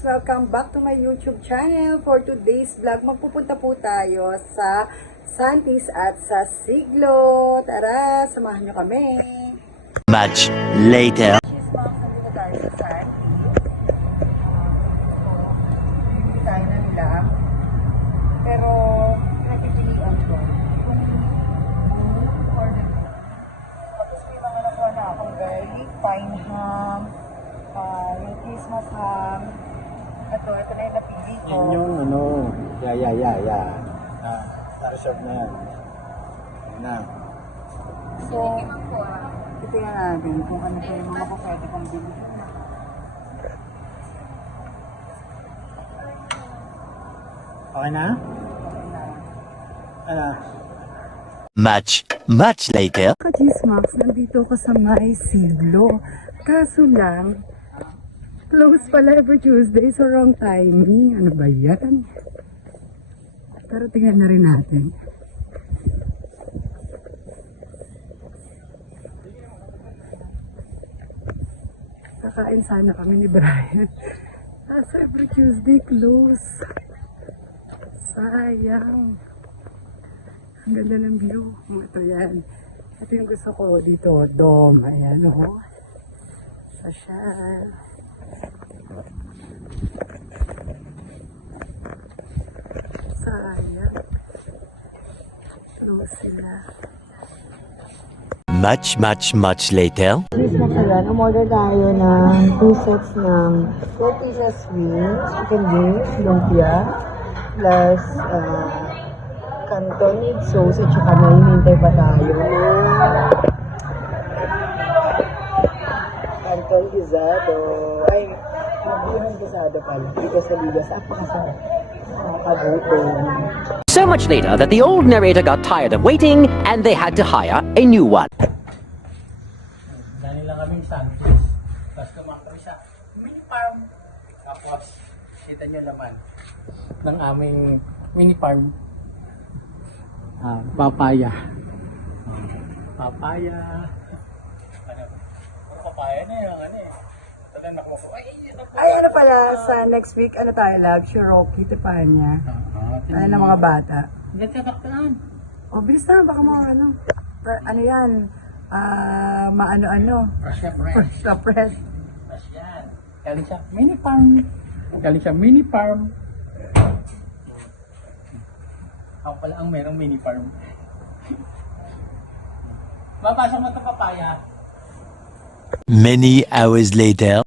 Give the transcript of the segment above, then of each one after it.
Welcome back to my YouTube channel. For today's vlog, magpupunta po tayo sa Santis at sa Siglo. Tara, samahan nyo kami. Much later. Nandito tayo sa Santis. Hindi tayo na nila. Pero, napipilian ko. Tapos may mga nakuha na akong garlic, pine ham, yung Christmas ham. Ito na yung napili ko. Yan yung ano, na-reserve na yan. Yan na. So, titingnan natin kung ano pa yung mga pwede pang bilhin. Okay na? Ano? Much later. Ka-Chismax, nandito ko sa may Siglo. Kaso lang, close pala every Tuesday, so wrong timing. Ano ba yan? Pero tingnan na rin natin. Kakain sana kami ni Brian. Nasa every Tuesday, close. Sayang. Ang ganda ng view. Ito yan. Ito yung gusto ko dito. Dome. Ayan o. Pasyal. Sayang. Close sila. Much later. Please na kaya, umorder tayo ng 2 sets ng 4 pieces wings, chicken wings, lumpia, plus cantonade sauce, at saka may hinintay pa tayo na canton guisado. Ay, mabihan guisado pala. Dito sa Ligas. Apakasarap. Nakakagutom. So much later that the old narrator got tired of waiting and they had to hire a new one. Dali lang kaming sandwich. Tapos kumain kami sa mini farm. Tapos, kita nyo naman ng aming mini farm. Papaya. Papaya. Ano? Papaya na yung ano eh. Tatanak mo ko. Ay, ano pala, sa next week, ano tayo, love? Cherokee, Tepanya. Ano ng mga bata? Nagkakaktaan. O, bilis na, baka mga ano. Ano yan? Maano-ano. Russia bread. Fresh na fresh. Tapos yan. Galing siya mini farm. Galing siya mini farm. Ako pala ang merong mini farm. Mapasok mo ito papaya. Many hours later.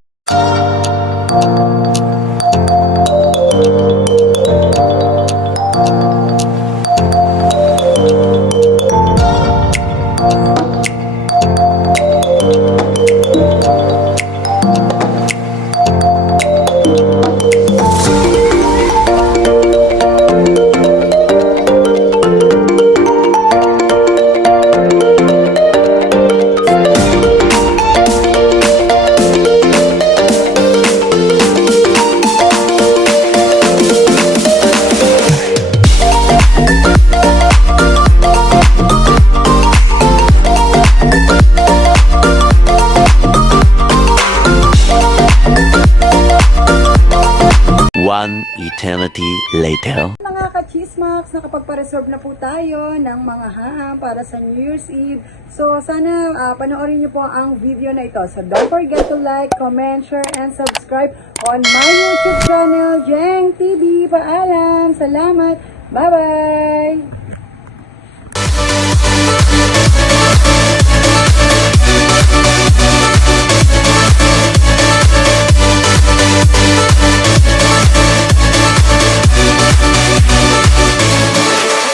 One eternity later. Mga ka-Chismax, nakapagpa-reserve na po tayo ng mga haham para sa New Year's Eve. So, sana panoorin niyo po ang video na ito. So, don't forget to like, comment, share, and subscribe on my YouTube channel, Jeng TV. Paalam! Salamat! Bye-bye!